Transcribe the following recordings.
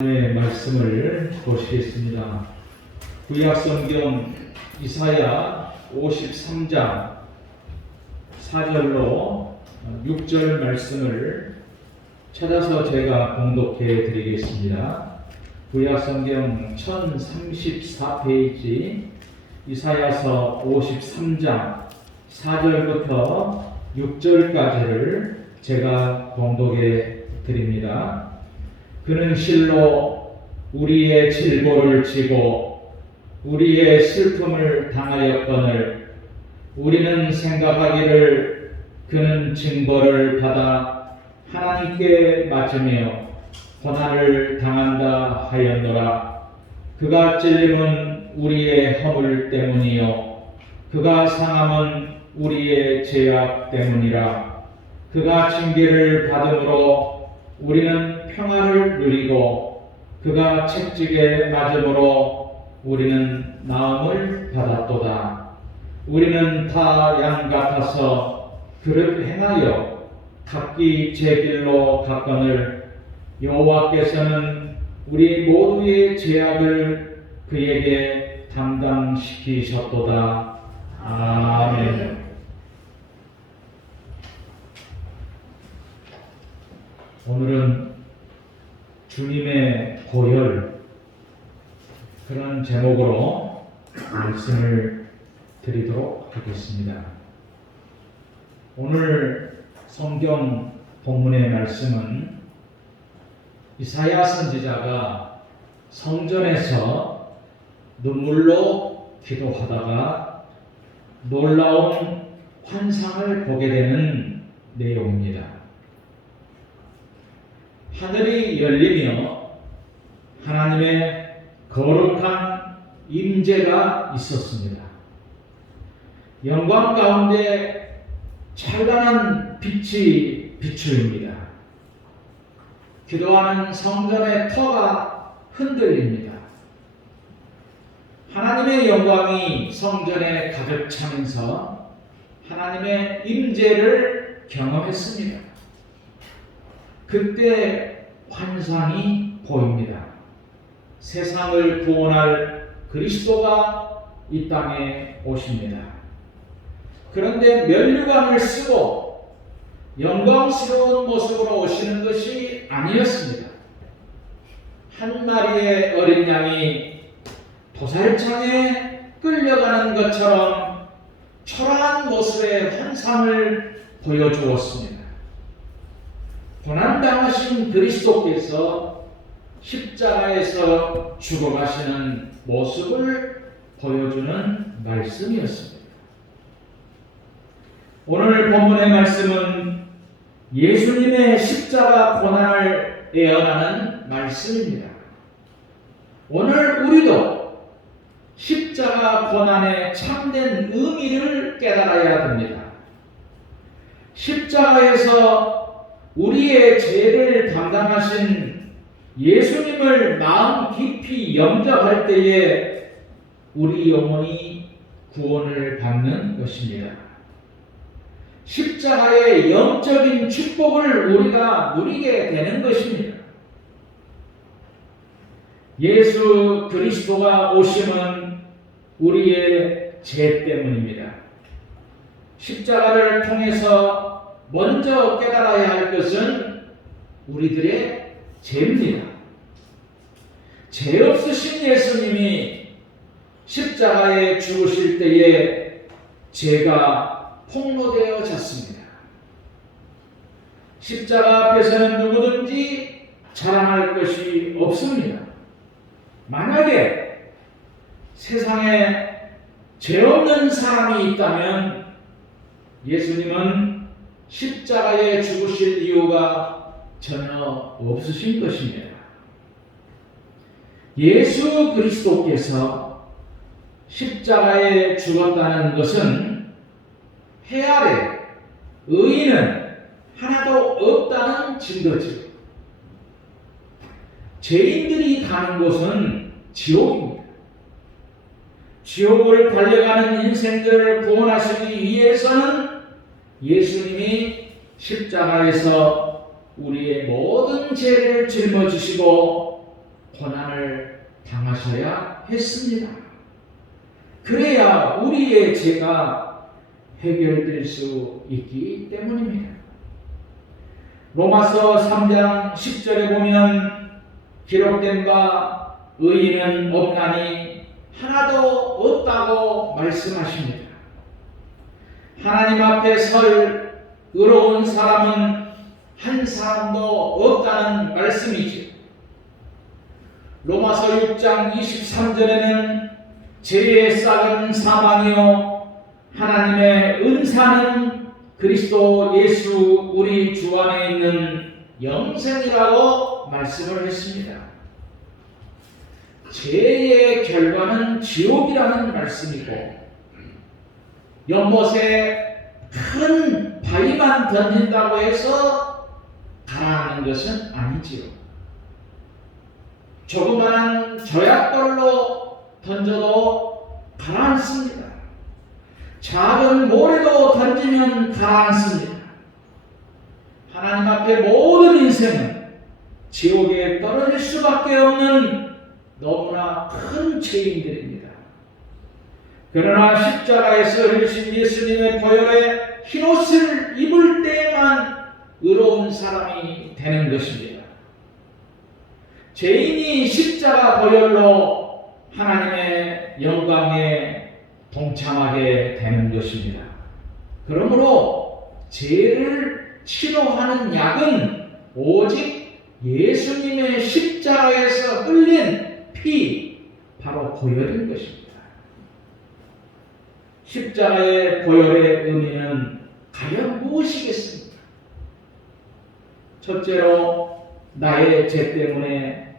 네, 말씀을 보시겠습니다. 구약성경 이사야 53장 4절로 6절 말씀을 찾아서 제가 봉독해 드리겠습니다. 구약성경 1034페이지 이사야서 53장 4절부터 6절까지를 제가 봉독해 드립니다. 그는 실로 우리의 질보를 지고 우리의 슬픔을 당하였거늘 우리는 생각하기를 그는 징벌을 받아 하나님께 맞으며 고난을 당한다 하였노라. 그가 찔림은 우리의 허물 때문이요 그가 상함은 우리의 죄악 때문이라. 그가 징계를 받음으로 우리는 평화를 누리고 그가 채찍에 맞음으로 우리는 나음을 받았도다. 우리는 다 양 같아서 그릇 행하여 각기 제 길로 갔거늘 여호와께서는 우리 모두의 죄악을 그에게 담당시키셨도다. 아멘. 오늘은 주님의 보혈, 그런 제목으로 말씀을 드리도록 하겠습니다. 오늘 성경 본문의 말씀은 이사야 선지자가 성전에서 눈물로 기도하다가 놀라운 환상을 보게 되는 내용입니다. 하늘이 열리며 하나님의 거룩한 임재가 있었습니다. 영광 가운데 찬란한 빛이 비추입니다. 기도하는 성전의 터가 흔들립니다. 하나님의 영광이 성전에 가득 차면서 하나님의 임재를 경험했습니다. 그때 환상이 보입니다. 세상을 구원할 그리스도가 이 땅에 오십니다. 그런데 면류관을 쓰고 영광스러운 모습으로 오시는 것이 아니었습니다. 한 마리의 어린 양이 도살장에 끌려가는 것처럼 초라한 모습의 환상을 보여주었습니다. 고난당하신 그리스도께서 십자가에서 죽어가시는 모습을 보여주는 말씀이었습니다. 오늘 본문의 말씀은 예수님의 십자가 고난을 예언하는 말씀입니다. 오늘 우리도 십자가 고난의 참된 의미를 깨달아야 됩니다. 십자가에서 우리의 죄를 담당하신 예수님을 마음 깊이 영접할 때에 우리 영혼이 구원을 받는 것입니다. 십자가의 영적인 축복을 우리가 누리게 되는 것입니다. 예수 그리스도가 오심은 우리의 죄 때문입니다. 십자가를 통해서 먼저 깨달아야 할 것은 우리들의 죄입니다. 죄 없으신 예수님이 십자가에 죽으실 때에 죄가 폭로되어졌습니다. 십자가 앞에서는 누구든지 자랑할 것이 없습니다. 만약에 세상에 죄 없는 사람이 있다면 예수님은 십자가에 죽으실 이유가 전혀 없으신 것입니다. 예수 그리스도께서 십자가에 죽었다는 것은 해 아래 의인은 하나도 없다는 증거죠. 죄인들이 가는 곳은 지옥입니다. 지옥을 달려가는 인생들을 구원하시기 위해서는 예수님이 십자가에서 우리의 모든 죄를 짊어지시고 고난을 당하셔야 했습니다. 그래야 우리의 죄가 해결될 수 있기 때문입니다. 로마서 3장 10절에 보면 기록된 바 의인은 없나니 하나도 없다고 말씀하십니다. 하나님 앞에 설 의로운 사람은 한 사람도 없다는 말씀이죠. 로마서 6장 23절에는 죄의 싹은 사망이요 하나님의 은사는 그리스도 예수 우리 주 안에 있는 영생이라고 말씀을 했습니다. 죄의 결과는 지옥이라는 말씀이고 연못에 큰 바위만 던진다고 해서 가라앉는 것은 아니지요. 조그마한 조약돌로 던져도 가라앉습니다. 작은 모래도 던지면 가라앉습니다. 하나님 앞에 모든 인생은 지옥에 떨어질 수밖에 없는 너무나 큰 죄인들입니다. 그러나 십자가에서 흘리신 예수님의 보혈에 흰옷을 입을 때에만 의로운 사람이 되는 것입니다. 죄인이 십자가 보혈로 하나님의 영광에 동참하게 되는 것입니다. 그러므로 죄를 치료하는 약은 오직 예수님의 십자가에서 흘린 피, 바로 보혈인 것입니다. 십자가의 보혈의 의미는 과연 무엇이겠습니까? 첫째로 나의 죄 때문에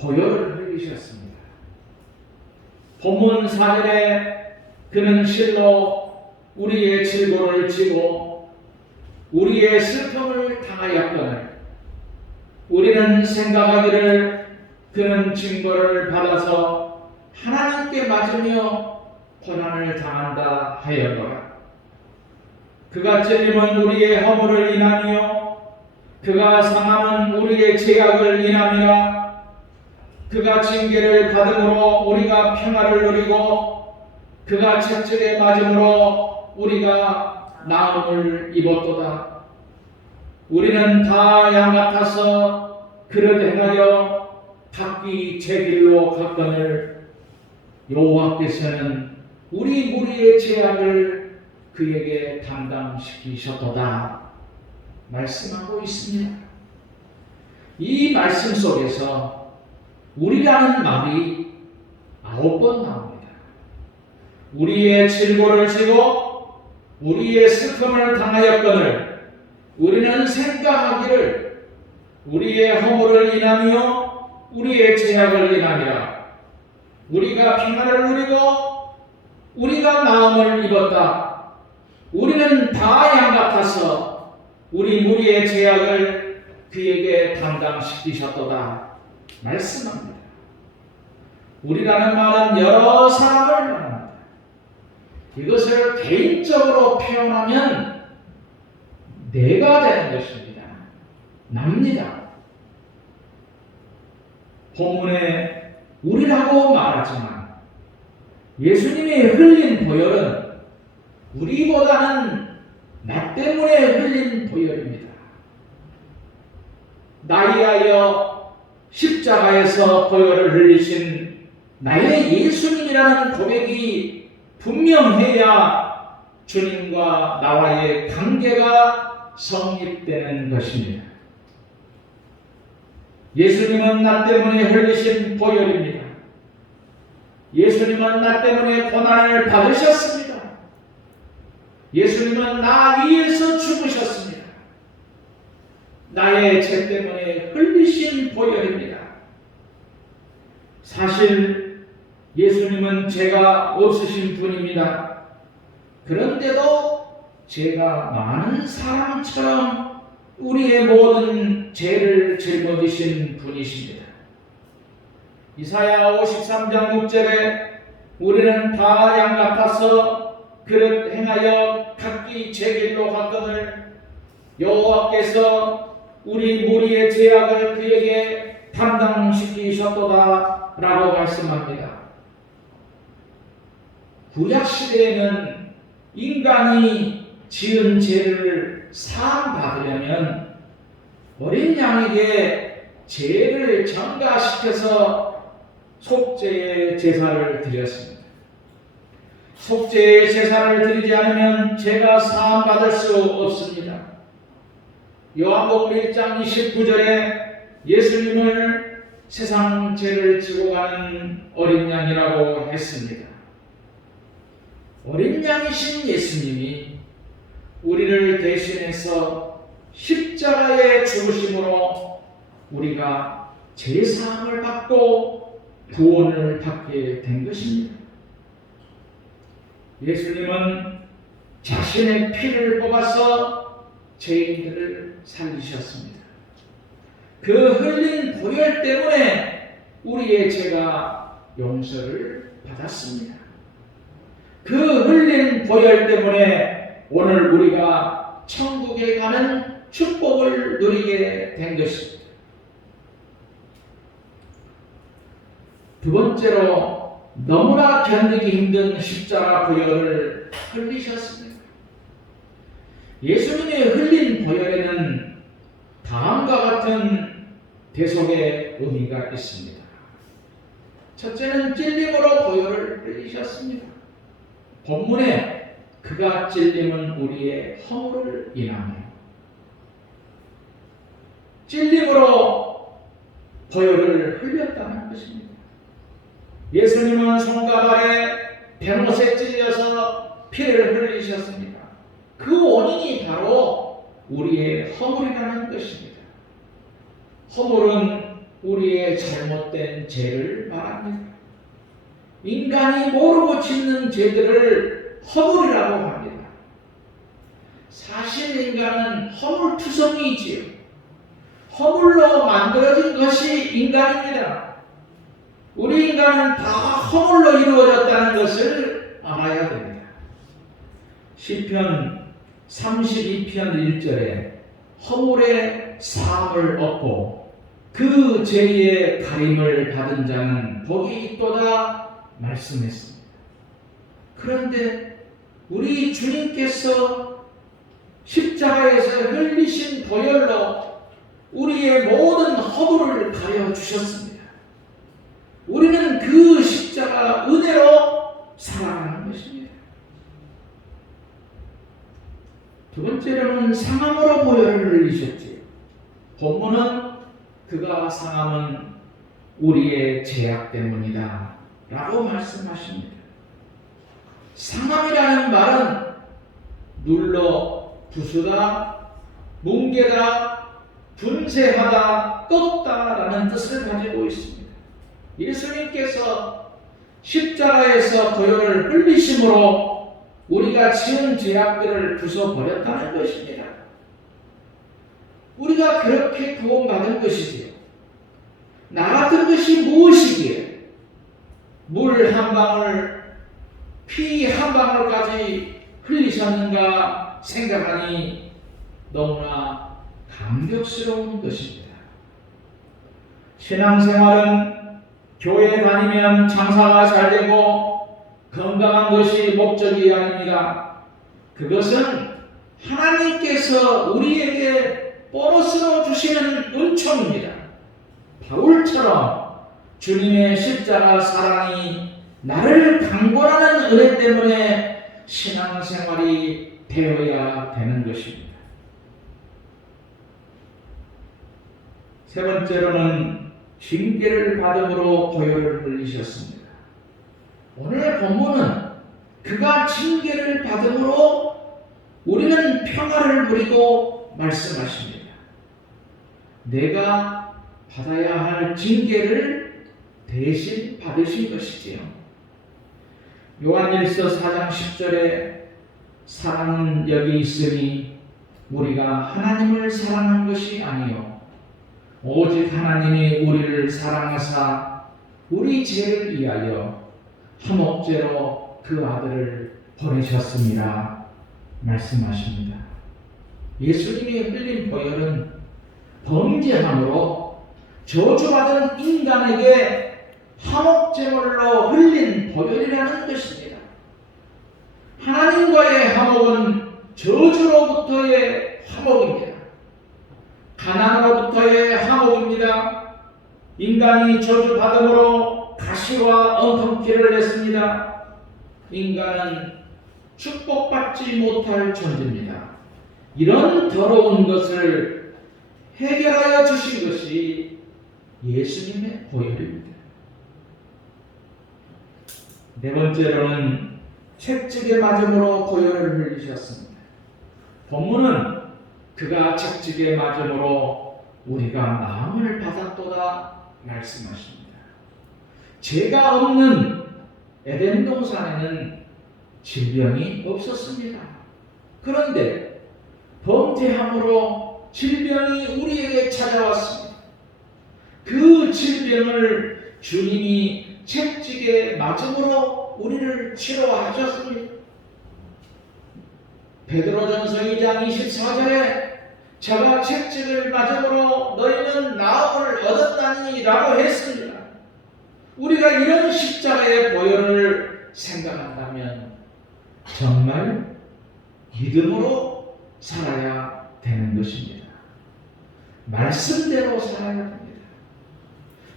보혈을 흘리셨습니다. 본문 4절에 그는 실로 우리의 질고를 지고 우리의 슬픔을 당하였거늘 우리는 생각하기를 그는 징벌을 받아서 하나님께 맞으며 고난을 당한다 하였노라. 그가 찔림은 우리의 허물을 인하며 그가 상함은 우리의 죄악을 인함이라. 그가 징계를 받음으로 우리가 평화를 누리고 그가 채찍에 맞음으로 우리가 나음을 입었도다. 우리는 다 양 같아서 그릇 행하여 각기 제 길로 갔거늘 여호와께서는 우리 무리의 죄악을 그에게 담당시키셨도다 말씀하고 있습니다. 이 말씀 속에서 우리라는 말이 9번 나옵니다. 우리의 질고를 지고 우리의 슬픔을 당하였거늘 우리는 생각하기를 우리의 허물을 인하며 우리의 죄악을 인하며 우리가 평안을 누리고 우리가 나음을 입었다. 우리는 다 양 같아서 우리 무리의 죄악을 그에게 담당시키셨도다 말씀합니다. 우리라는 말은 여러 사람을 말합니다. 이것을 개인적으로 표현하면 내가 되는 것입니다. 납니다. 본문에 우리라고 말하지만 예수님이 흘린 보혈은 우리보다는 나 때문에 흘린 보혈입니다. 나이하여 십자가에서 보혈을 흘리신 나의 예수님이라는 고백이 분명해야 주님과 나와의 관계가 성립되는 것입니다. 예수님은 나 때문에 흘리신 보혈입니다. 예수님은 나 때문에 고난을 받으셨습니다. 예수님은 나 위해서 죽으셨습니다. 나의 죄 때문에 흘리신 보혈입니다. 사실 예수님은 죄가 없으신 분입니다. 그런데도 죄가 많은 사람처럼 우리의 모든 죄를 짊어지신 분이십니다. 이사야 53장 6절에 우리는 다 양 같아서 그릇 행하여 각기 제 길로 갔거늘 여호와께서 우리 무리의 죄악을 그에게 담당시키셨도다 라고 말씀합니다. 구약시대에는 인간이 지은 죄를 사함받으려면 어린 양에게 죄를 전가시켜서 속죄의 제사를 드렸습니다. 속죄의 제사를 드리지 않으면 죄가 사함받을 수 없습니다. 요한복음 1장 29절에 예수님을 세상 죄를 지고 가는 어린 양이라고 했습니다. 어린 양이신 예수님이 우리를 대신해서 십자가의 죽으심으로 우리가 죄사함을 받고 구원을 받게 된 것입니다. 예수님은 자신의 피를 뽑아서 죄인들을 살리셨습니다. 그 흘린 보혈 때문에 우리의 죄가 용서를 받았습니다. 그 흘린 보혈 때문에 오늘 우리가 천국에 가는 축복을 누리게 된 것입니다. 두 번째로 너무나 견디기 힘든 십자가 보혈을 흘리셨습니다. 예수님의 흘린 보혈에는 다음과 같은 대속의 의미가 있습니다. 첫째는 찔림으로 보혈을 흘리셨습니다. 본문에 그가 찔림은 우리의 허물을 인하며 찔림으로 보혈을 흘렸다는 것입니다. 예수님은 손과 발에 베못에 찔려서 피를 흘리셨습니다. 그 원인이 바로 우리의 허물이라는 것입니다. 허물은 우리의 잘못된 죄를 말합니다. 인간이 모르고 짓는 죄들을 허물이라고 합니다. 사실 인간은 허물투성이지요. 허물로 만들어진 것이 인간입니다. 우리 인간은 다 허물로 이루어졌다는 것을 알아야 됩니다. 시편 32편 1절에 허물의 사함을 얻고 그 죄의 가림을 받은 자는 복이 있도다 말씀했습니다. 그런데 우리 주님께서 십자가에서 흘리신 보혈로 우리의 모든 허물을 가려 주셨습니다. 우리는 그 십자가 은혜로 살아가는 것입니다. 두 번째로는 상함으로 보혈을 흘리셨지요. 본문은 그가 상함은 우리의 죄악 때문이다 라고 말씀하십니다. 상함이라는 말은 눌러 부수다, 뭉개다, 분쇄하다, 떴다라는 뜻을 가지고 있습니다. 예수님께서 십자가에서 보혈을 흘리심으로 우리가 지은 죄악들을 부숴버렸다는 것입니다. 우리가 그렇게 구원받은 것이지요. 나 같은 것이 무엇이기에 물 한 방울, 피 한 방울까지 흘리셨는가 생각하니 너무나 감격스러운 것입니다. 신앙생활은 교회 다니면 장사가 잘 되고 건강한 것이 목적이 아닙니다. 그것은 하나님께서 우리에게 보너스로 주시는 은총입니다. 바울처럼 주님의 십자가 사랑이 나를 강권하는 은혜 때문에 신앙생활이 되어야 되는 것입니다. 세 번째로는 징계를 받음으로 보혈을 흘리셨습니다. 오늘 본문은 그가 징계를 받음으로 우리는 평화를 누리고 말씀하십니다. 내가 받아야 할 징계를 대신 받으신 것이지요. 요한일서 4장 10절에 사랑은 여기 있으니 우리가 하나님을 사랑한 것이 아니요 오직 하나님이 우리를 사랑하사 우리 죄를 위하여 한옥죄로 그 아들을 보내셨습니다 말씀하십니다. 예수님이 흘린 보혈은 범죄함으로 저주받은 인간에게 화목제물로 흘린 보혈이라는 것입니다. 하나님과의 화목은 저주로부터의 화목입니다. 가난으로부터의 화목입니다. 인간이 저주받음으로 가시와 엉겅퀴를 냈습니다. 인간은 축복받지 못할 존재입니다. 이런 더러운 것을 해결하여 주신 것이 예수님의 보혈입니다. 네 번째로는 채찍에 맞음으로 보혈을 흘리셨습니다. 본문은 그가 채찍에 맞음으로 우리가 나음을 받았도다 말씀하십니다. 죄가 없는 에덴 동산에는 질병이 없었습니다. 그런데 범죄함으로 질병이 우리에게 찾아왔습니다. 그 질병을 주님이 채찍에 맞음으로 우리를 치료하셨습니다. 베드로전서 2장 24절에 저가 채찍을 맞음으로 너희는 나음을 얻었다니 라고 했습니다. 우리가 이런 십자가의 보혈을 생각한다면 정말 믿음으로 살아야 되는 것입니다. 말씀대로 살아야 됩니다.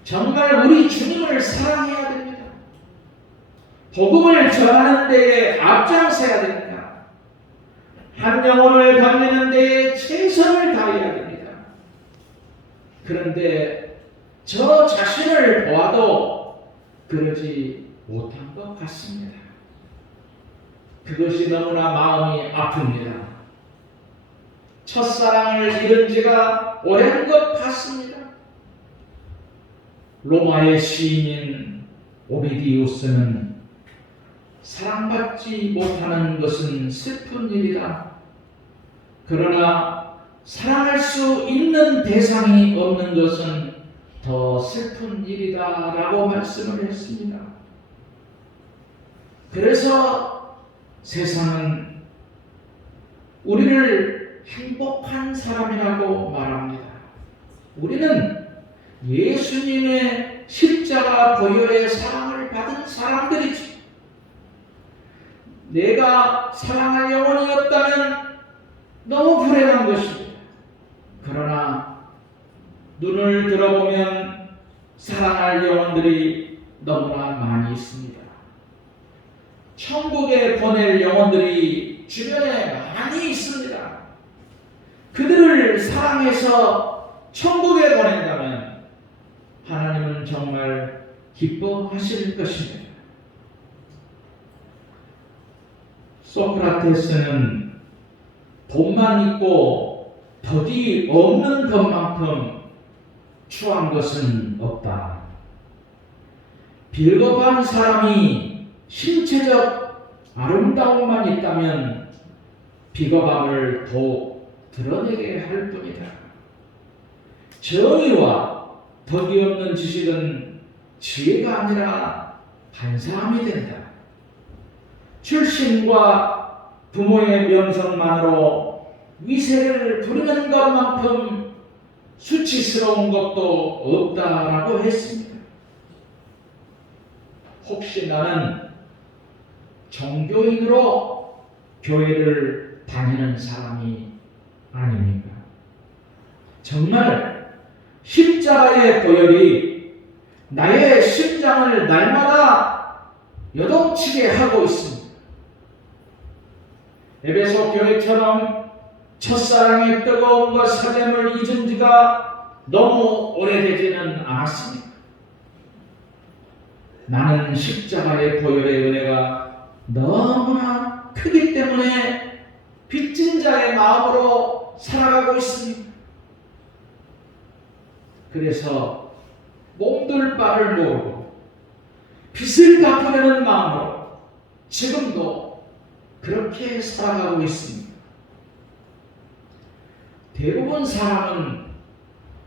정말 우리 주님을 사랑해야 됩니다. 복음을 전하는 데에 앞장서야 됩니다. 한 영혼을 건네는 데에 최선을 다해야 됩니다. 그런데 저 자신을 보아도 그러지 못한 것 같습니다. 그것이 너무나 마음이 아픕니다. 첫사랑을 잃은 지가 오랜 것 같습니다. 로마의 시인인 오비디우스는 사랑받지 못하는 것은 슬픈 일이다. 그러나 사랑할 수 있는 대상이 없는 것은 더 슬픈 일이다 라고 말씀을 했습니다. 그래서 세상은 우리를 행복한 사람이라고 말합니다. 우리는 예수님의 십자가 보혈의 사랑을 받은 사람들이지. 내가 사랑할 영혼이 없다면 너무 불행한 것입니다. 그러나 눈을 들어보면 사랑할 영혼들이 너무나 많이 있습니다. 천국에 보낼 영혼들이 주변에 많이 있습니다. 그들을 사랑해서 천국에 보낸다면 하나님은 정말 기뻐하실 것입니다. 소크라테스는 돈만 있고 덕이 없는 것만큼 추한 것은 없다. 비겁한 사람이 신체적 아름다움만 있다면 비겁함을 더욱 드러내게 할 뿐이다. 정의와 덕이 없는 지식은 지혜가 아니라 반사함이 된다. 출신과 부모의 명성만으로 위세를 부리는 것만큼 수치스러운 것도 없다라고 했습니다. 혹시 나는 종교인으로 교회를 다니는 사람이 아닙니까? 정말 십자가의 보혈이 나의 심장을 날마다 요동치게 하고 있습니다. 에베소 교회처럼 첫사랑의 뜨거움과 설렘을 잊은 지가 너무 오래되지는 않았습니다. 나는 십자가의 보혈의 은혜가 너무나 크기 때문에 빚진 자의 마음으로 살아가고 있습니다. 그래서 몸둘 바를 모르고 빚을 갚으려는 마음으로 지금도 그렇게 살아가고 있습니다. 대부분 사람은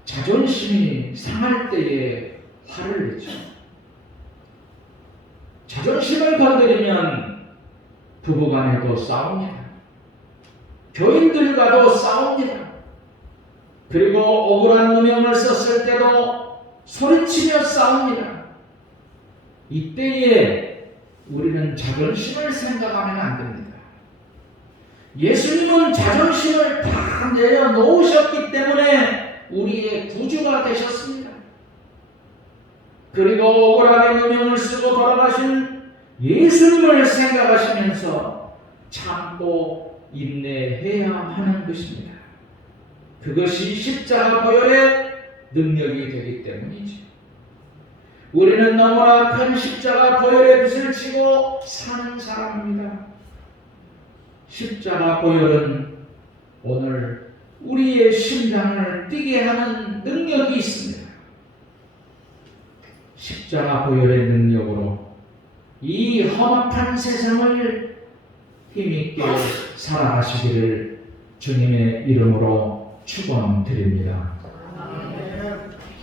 자존심이 상할 때에 화를 내죠. 자존심을 건드리면 부부간에도 싸웁니다. 교인들과도 싸웁니다. 그리고 억울한 누명을 썼을 때도 소리치며 싸웁니다. 이때에 우리는 자존심을 생각하면 안 됩니다. 예수님은 자존심을 다 내려놓으셨기 때문에 우리의 구주가 되셨습니다. 그리고 억울하게 누명을 쓰고 돌아가신 예수님을 생각하시면서 참고 인내해야 하는 것입니다. 그것이 십자가 보혈의 능력이 되기 때문이죠. 우리는 너무나 큰 십자가 보혈의 빚을 지고 사는 사람입니다. 십자가 보혈은 오늘 우리의 심장을 뛰게 하는 능력이 있습니다. 십자가 보혈의 능력으로 이 험악한 세상을 힘있게 살아가시기를 주님의 이름으로 축원드립니다.